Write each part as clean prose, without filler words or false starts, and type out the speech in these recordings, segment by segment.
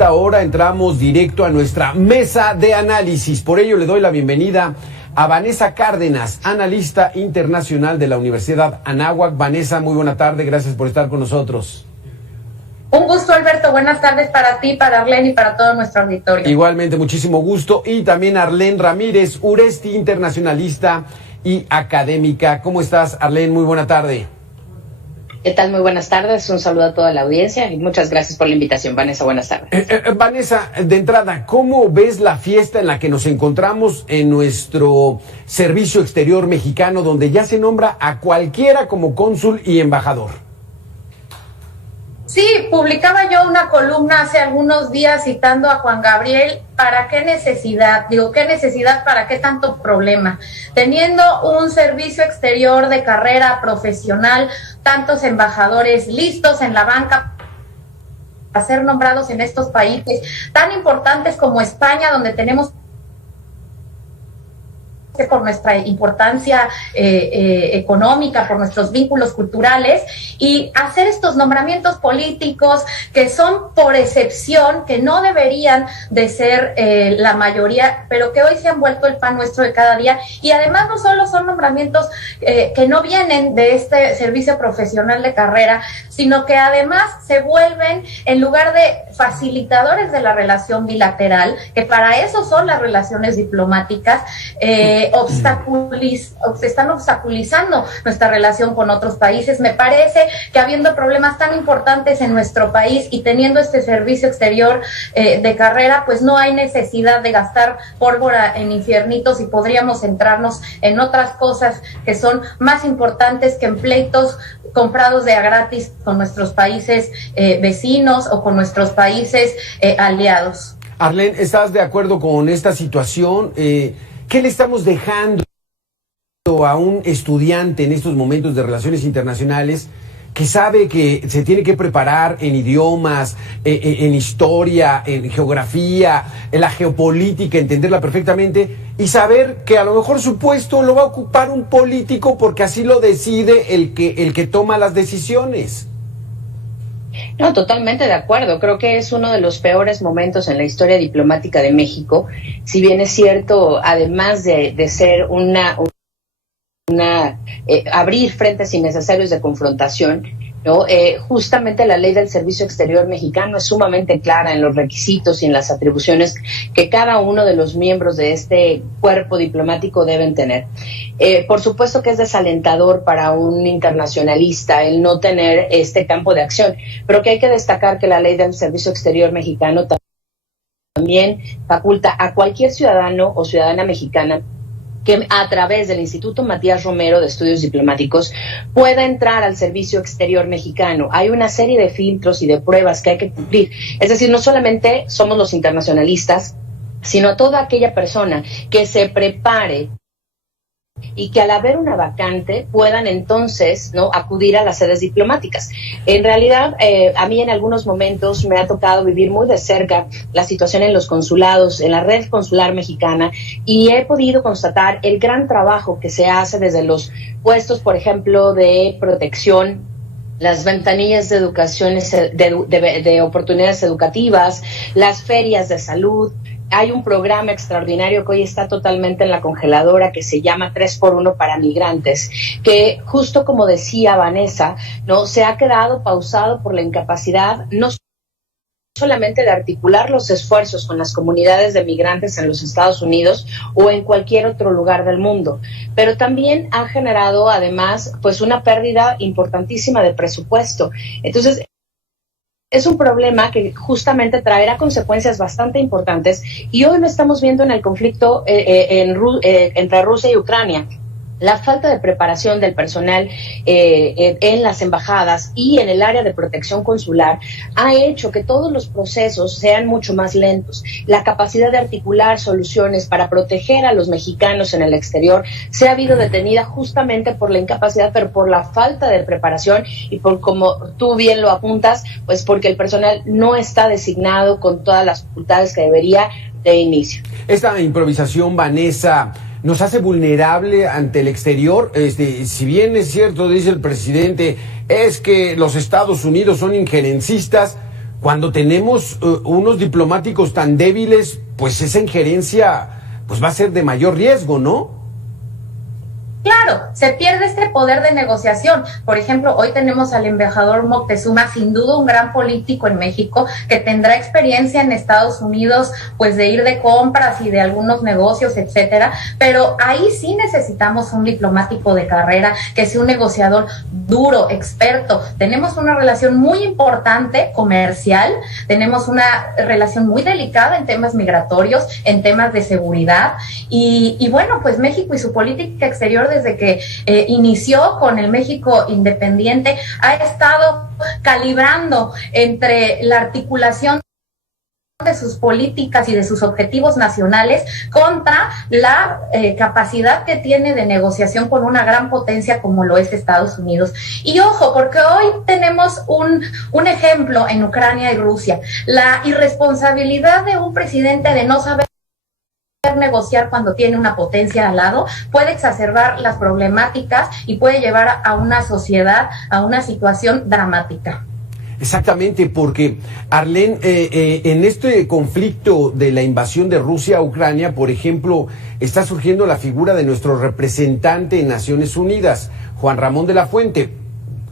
esta hora entramos directo a nuestra mesa de análisis. Por ello le doy la bienvenida a Vanessa Cárdenas, analista internacional de la Universidad Anáhuac. Vanessa, muy buena tarde, gracias por estar con nosotros. Un gusto, Alberto. Buenas tardes para ti, para Arlene y para todo nuestro auditorio. Igualmente, muchísimo gusto. Y también Arlene Ramírez, Uresti, internacionalista y académica. ¿Cómo estás, Arlene? Muy buena tarde. ¿Qué tal? Muy buenas tardes. Un saludo a toda la audiencia y muchas gracias por la invitación, Vanessa. Buenas tardes. Vanessa, de entrada, ¿cómo ves la fiesta en la que nos encontramos en nuestro servicio exterior mexicano, donde ya se nombra a cualquiera como cónsul y embajador? Sí, publicaba yo una columna hace algunos días citando a Juan Gabriel. ¿Para qué necesidad? ¿Qué necesidad? ¿Para qué tanto problema? Teniendo un servicio exterior de carrera profesional, tantos embajadores listos en la banca a ser nombrados en estos países tan importantes como España, donde tenemos por nuestra importancia económica, por nuestros vínculos culturales, y hacer estos nombramientos políticos que son por excepción, que no deberían de ser la mayoría, pero que hoy se han vuelto el pan nuestro de cada día. Y además no solo son nombramientos que no vienen de este servicio profesional de carrera, sino que además se vuelven, en lugar de facilitadores de la relación bilateral, que para eso son las relaciones diplomáticas, están obstaculizando nuestra relación con otros países. Me parece que habiendo problemas tan importantes en nuestro país y teniendo este servicio exterior de carrera, pues no hay necesidad de gastar pólvora en infiernitos y podríamos centrarnos en otras cosas que son más importantes que en pleitos comprados de a gratis con nuestros países vecinos o con nuestros países aliados. Arlene, ¿estás de acuerdo con esta situación? ¿Qué le estamos dejando a un estudiante en estos momentos de relaciones internacionales que sabe que se tiene que preparar en idiomas, en historia, en geografía, en la geopolítica, entenderla perfectamente, y saber que a lo mejor su puesto lo va a ocupar un político porque así lo decide el que toma las decisiones? No, totalmente de acuerdo. Creo que es uno de los peores momentos en la historia diplomática de México. Si bien es cierto, además de ser abrir frentes innecesarios de confrontación, ¿no? Justamente la ley del servicio exterior mexicano es sumamente clara en los requisitos y en las atribuciones que cada uno de los miembros de este cuerpo diplomático deben tener. Por supuesto que es desalentador para un internacionalista el no tener este campo de acción, pero que hay que destacar que la ley del servicio exterior mexicano también faculta a cualquier ciudadano o ciudadana mexicana que a través del Instituto Matías Romero de Estudios Diplomáticos pueda entrar al servicio exterior mexicano. Hay una serie de filtros y de pruebas que hay que cumplir. Es decir, no solamente somos los internacionalistas, sino toda aquella persona que se prepare y que al haber una vacante puedan entonces, ¿no?, acudir a las sedes diplomáticas. En realidad, a mí en algunos momentos me ha tocado vivir muy de cerca la situación en los consulados, en la red consular mexicana, y he podido constatar el gran trabajo que se hace desde los puestos, por ejemplo, de protección, las ventanillas de educación, de oportunidades educativas, las ferias de salud. Hay un programa extraordinario que hoy está totalmente en la congeladora que se llama 3x1 para migrantes, que justo como decía Vanessa, no se ha quedado pausado por la incapacidad no solamente de articular los esfuerzos con las comunidades de migrantes en los Estados Unidos o en cualquier otro lugar del mundo, pero también ha generado además pues una pérdida importantísima de presupuesto. Entonces, es un problema que justamente traerá consecuencias bastante importantes y hoy lo estamos viendo en el conflicto entre Rusia y Ucrania. La falta de preparación del personal en las embajadas y en el área de protección consular ha hecho que todos los procesos sean mucho más lentos. La capacidad de articular soluciones para proteger a los mexicanos en el exterior se ha habido detenida justamente por la incapacidad, pero por la falta de preparación y por, como tú bien lo apuntas, pues porque el personal no está designado con todas las facultades que debería de inicio. Esta improvisación, Vanessa, nos hace vulnerable ante el exterior. Si bien es cierto, dice el presidente, es que los Estados Unidos son injerencistas, cuando tenemos unos diplomáticos tan débiles, pues esa injerencia pues va a ser de mayor riesgo, ¿no? Claro, se pierde este poder de negociación. Por ejemplo, hoy tenemos al embajador Moctezuma, sin duda un gran político en México, que tendrá experiencia en Estados Unidos, pues de ir de compras y de algunos negocios, etcétera, pero ahí sí necesitamos un diplomático de carrera, que sea un negociador duro, experto. Tenemos una relación muy importante comercial, tenemos una relación muy delicada en temas migratorios, en temas de seguridad, y bueno, pues México y su política exterior desde que inició con el México independiente, ha estado calibrando entre la articulación de sus políticas y de sus objetivos nacionales contra la capacidad que tiene de negociación con una gran potencia como lo es Estados Unidos. Y ojo, porque hoy tenemos un ejemplo en Ucrania y Rusia, la irresponsabilidad de un presidente de no saber negociar cuando tiene una potencia al lado puede exacerbar las problemáticas y puede llevar a una sociedad a una situación dramática. Exactamente, porque Arlene, en este conflicto de la invasión de Rusia a Ucrania, por ejemplo, está surgiendo la figura de nuestro representante en Naciones Unidas, Juan Ramón de la Fuente.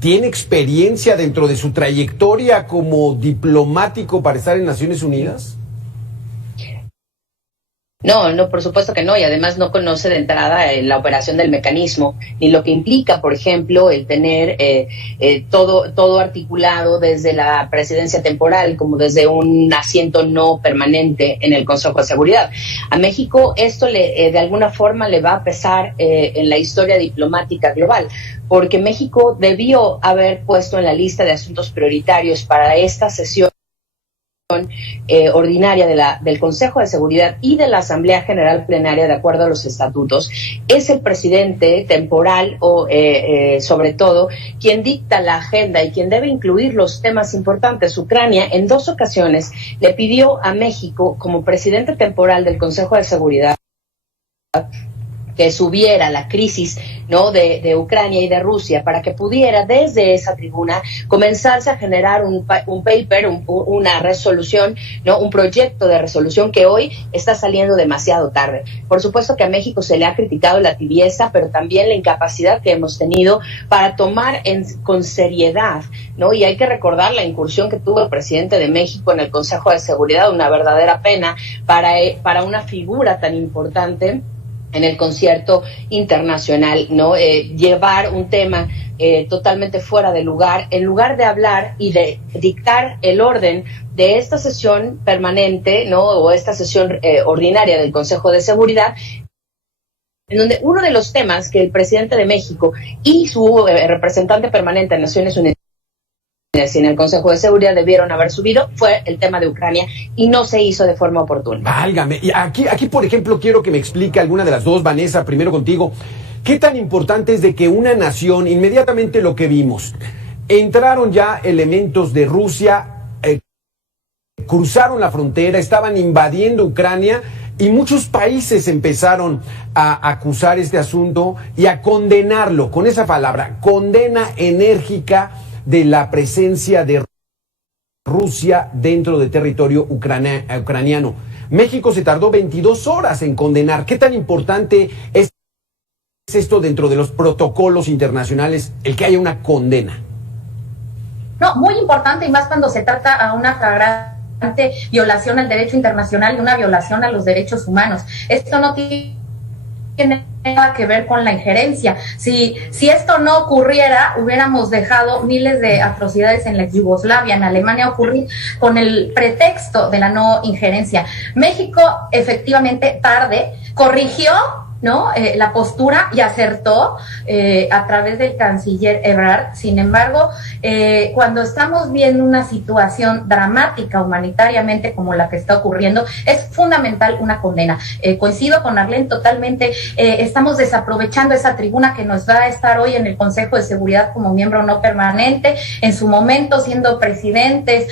¿Tiene experiencia dentro de su trayectoria como diplomático para estar en Naciones Unidas? No, por supuesto que no, y además no conoce de entrada la operación del mecanismo, ni lo que implica, por ejemplo, el tener todo articulado desde la presidencia temporal, como desde un asiento no permanente en el Consejo de Seguridad. A México esto de alguna forma le va a pesar en la historia diplomática global, porque México debió haber puesto en la lista de asuntos prioritarios para esta sesión ordinaria del Consejo de Seguridad y de la Asamblea General Plenaria, de acuerdo a los estatutos, es el presidente temporal o sobre todo quien dicta la agenda y quien debe incluir los temas importantes. Ucrania en 2 ocasiones le pidió a México como presidente temporal del Consejo de Seguridad que subiera la crisis, ¿no?, de Ucrania y de Rusia, para que pudiera desde esa tribuna comenzarse a generar un paper, una resolución, ¿no?, un proyecto de resolución que hoy está saliendo demasiado tarde. Por supuesto que a México se le ha criticado la tibieza, pero también la incapacidad que hemos tenido para tomar con seriedad, ¿no? Y hay que recordar la incursión que tuvo el presidente de México en el Consejo de Seguridad, una verdadera pena para una figura tan importante en el concierto internacional, ¿no? Llevar un tema totalmente fuera de lugar, en lugar de hablar y de dictar el orden de esta sesión permanente, ¿no?, o esta sesión ordinaria del Consejo de Seguridad, en donde uno de los temas que el presidente de México y su representante permanente en Naciones Unidas en el Consejo de Seguridad debieron haber subido fue el tema de Ucrania y no se hizo de forma oportuna. Válgame. Y aquí, por ejemplo, quiero que me explique alguna de las dos, Vanessa, primero contigo. ¿Qué tan importante es de que una nación, inmediatamente lo que vimos, entraron ya elementos de Rusia, cruzaron la frontera, estaban invadiendo Ucrania y muchos países empezaron a acusar este asunto y a condenarlo, con esa palabra, condena enérgica de la presencia de Rusia dentro del territorio ucraniano. México se tardó 22 horas en condenar. ¿Qué tan importante es esto dentro de los protocolos internacionales, el que haya una condena? No, muy importante, y más cuando se trata a una flagrante violación al derecho internacional y una violación a los derechos humanos. Esto no tiene nada que ver con la injerencia. Si esto no ocurriera, hubiéramos dejado miles de atrocidades en la ex Yugoslavia, en Alemania, ocurrir con el pretexto de la no injerencia. México, efectivamente, tarde, corrigió, ¿no?, la postura y acertó a través del canciller Ebrard. Sin embargo, cuando estamos viendo una situación dramática humanitariamente como la que está ocurriendo, es fundamental una condena. Coincido con Arlene totalmente, estamos desaprovechando esa tribuna que nos va a estar hoy en el Consejo de Seguridad como miembro no permanente. En su momento, siendo presidentes,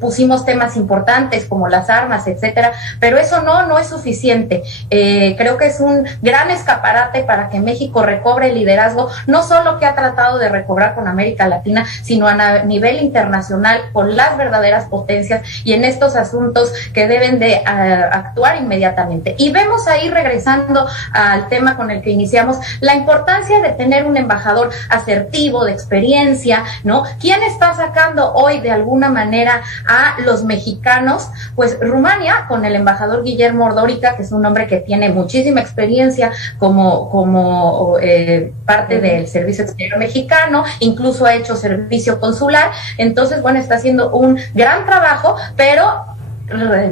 pusimos temas importantes como las armas, etcétera, pero eso no es suficiente. Creo que es un gran escaparate para que México recobre el liderazgo, no solo que ha tratado de recobrar con América Latina, sino a nivel internacional con las verdaderas potencias y en estos asuntos que deben de actuar inmediatamente. Y vemos ahí, regresando al tema con el que iniciamos, la importancia de tener un embajador asertivo, de experiencia, ¿no? ¿Quién está sacando hoy de alguna manera a los mexicanos? Pues Rumania, con el embajador Guillermo Ordórica, que es un hombre que tiene muchísima experiencia como parte del Servicio Exterior Mexicano, incluso ha hecho servicio consular. Entonces, bueno, está haciendo un gran trabajo, pero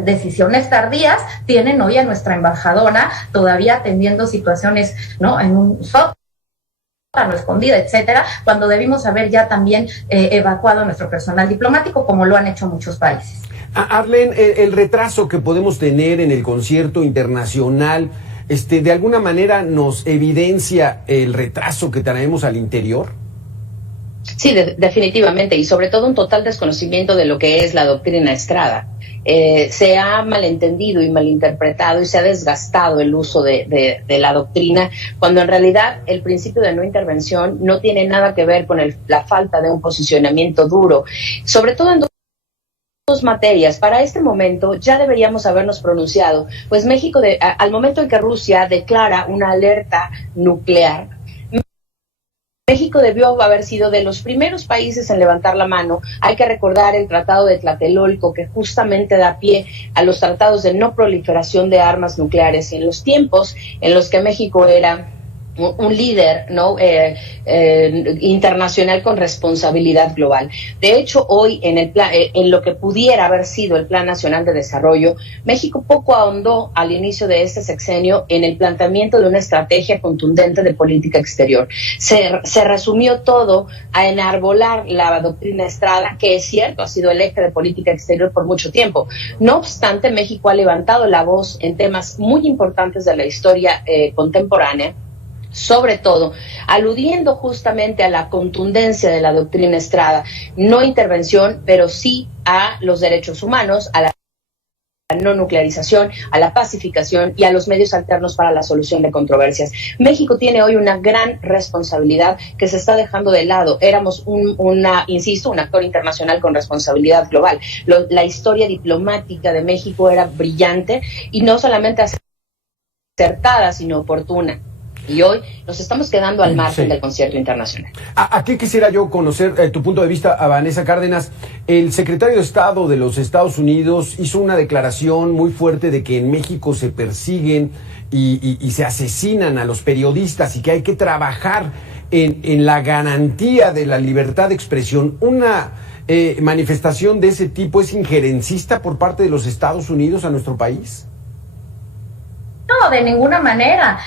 decisiones tardías tienen hoy a nuestra embajadora todavía atendiendo situaciones, ¿no?, en un sótano, escondida, etcétera, cuando debimos haber ya también evacuado a nuestro personal diplomático, como lo han hecho muchos países. Arlene, el retraso que podemos tener en el concierto internacional, de alguna manera nos evidencia el retraso que traemos al interior. Sí, definitivamente, y sobre todo un total desconocimiento de lo que es la doctrina Estrada. Se ha malentendido y malinterpretado y se ha desgastado el uso de la doctrina, cuando en realidad el principio de no intervención no tiene nada que ver con la falta de un posicionamiento duro, sobre todo en dos materias. Para este momento ya deberíamos habernos pronunciado, pues México, al momento en que Rusia declara una alerta nuclear, México debió haber sido de los primeros países en levantar la mano. Hay que recordar el Tratado de Tlatelolco, que justamente da pie a los tratados de no proliferación de armas nucleares, y en los tiempos en los que México era un líder, ¿no?, internacional con responsabilidad global. De hecho, hoy en lo que pudiera haber sido el Plan Nacional de Desarrollo, México poco ahondó al inicio de este sexenio en el planteamiento de una estrategia contundente de política exterior. Se resumió todo a enarbolar la doctrina Estrada, que es cierto, ha sido el eje de política exterior por mucho tiempo. No obstante, México ha levantado la voz en temas muy importantes de la historia contemporánea, sobre todo aludiendo justamente a la contundencia de la doctrina Estrada, no intervención, pero sí a los derechos humanos, a la no nuclearización, a la pacificación y a los medios alternos para la solución de controversias. México tiene hoy una gran responsabilidad que se está dejando de lado. Éramos un actor internacional con responsabilidad global. La historia diplomática de México era brillante y no solamente acertada, sino oportuna. Y hoy nos estamos quedando al margen del concierto internacional. Aquí quisiera yo conocer tu punto de vista, a Vanessa Cárdenas. El secretario de Estado de los Estados Unidos hizo una declaración muy fuerte de que en México se persiguen y se asesinan a los periodistas y que hay que trabajar en la garantía de la libertad de expresión. ¿Una manifestación de ese tipo es injerencista por parte de los Estados Unidos a nuestro país? No, de ninguna manera.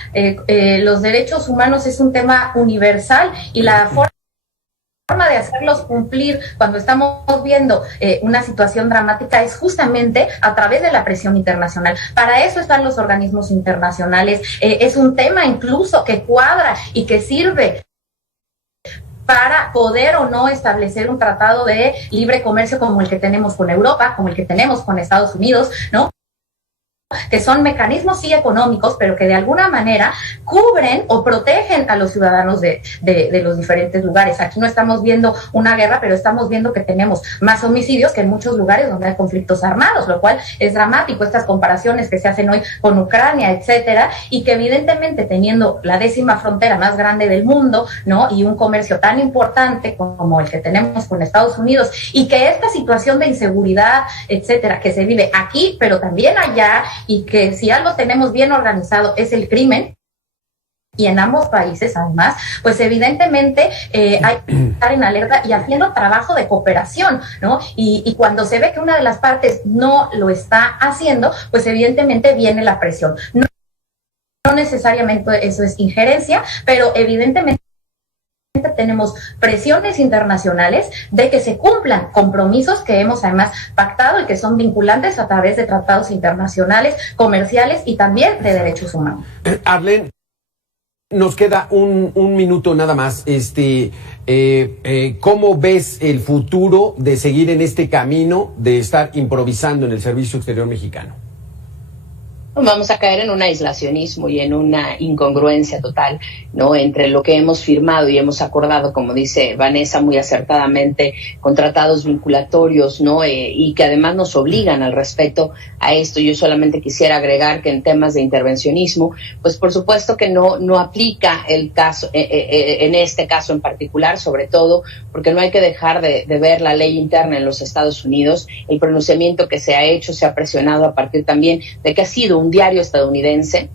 Los derechos humanos es un tema universal y la forma de hacerlos cumplir cuando estamos viendo una situación dramática es justamente a través de la presión internacional. Para eso están los organismos internacionales. Es un tema incluso que cuadra y que sirve para poder o no establecer un tratado de libre comercio como el que tenemos con Europa, como el que tenemos con Estados Unidos, ¿no?, que son mecanismos sí económicos, pero que de alguna manera cubren o protegen a los ciudadanos de los diferentes lugares. Aquí no estamos viendo una guerra, pero estamos viendo que tenemos más homicidios que en muchos lugares donde hay conflictos armados, lo cual es dramático. Estas comparaciones que se hacen hoy con Ucrania, etcétera, y que evidentemente teniendo la 10ª frontera más grande del mundo, ¿no?, y un comercio tan importante como el que tenemos con Estados Unidos, y que esta situación de inseguridad, etcétera, que se vive aquí, pero también allá, y que si algo tenemos bien organizado es el crimen, y en ambos países además, pues evidentemente hay que estar en alerta y haciendo trabajo de cooperación, ¿no? Y cuando se ve que una de las partes no lo está haciendo, pues evidentemente viene la presión. No necesariamente eso es injerencia, pero evidentemente tenemos presiones internacionales de que se cumplan compromisos que hemos además pactado y que son vinculantes a través de tratados internacionales, comerciales y también de derechos humanos. Arlene, nos queda un minuto nada más. ¿Cómo ves el futuro de seguir en este camino de estar improvisando en el Servicio Exterior Mexicano? vamos a caer en un aislacionismo y en una incongruencia total, ¿no? Entre lo que hemos firmado y hemos acordado, como dice Vanessa muy acertadamente, con tratados vinculatorios, ¿no? Y que además nos obligan al respeto a esto. Yo solamente quisiera agregar que en temas de intervencionismo, pues por supuesto que no aplica el caso, en este caso en particular, sobre todo porque no hay que dejar de ver la ley interna en los Estados Unidos. El pronunciamiento que se ha hecho se ha presionado a partir también de que ha sido un diario estadounidense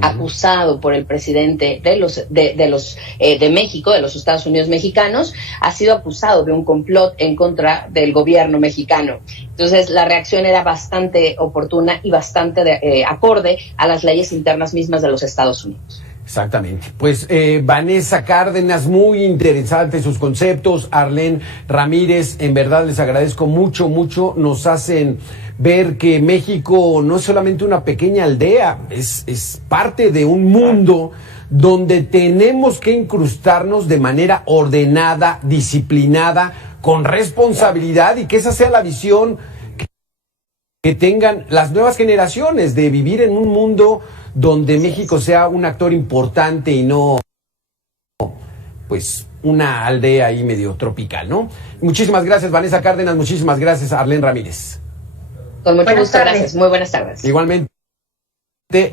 acusado por el presidente de México, de los Estados Unidos mexicanos, ha sido acusado de un complot en contra del gobierno mexicano. Entonces, la reacción era bastante oportuna y bastante acorde a las leyes internas mismas de los Estados Unidos. Exactamente. Pues Vanessa Cárdenas, muy interesantes sus conceptos. Arlene Ramírez, en verdad les agradezco mucho, mucho. Nos hacen ver que México no es solamente una pequeña aldea, es parte de un mundo donde tenemos que incrustarnos de manera ordenada, disciplinada, con responsabilidad, y que esa sea la visión que tengan las nuevas generaciones, de vivir en un mundo donde México sea un actor importante y no pues una aldea ahí medio tropical, ¿no? Muchísimas gracias, Vanessa Cárdenas, muchísimas gracias, Arlene Ramírez. Con mucho gusto, gracias. Muy buenas tardes. Igualmente,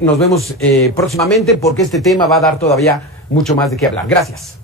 nos vemos próximamente, porque este tema va a dar todavía mucho más de qué hablar. Gracias.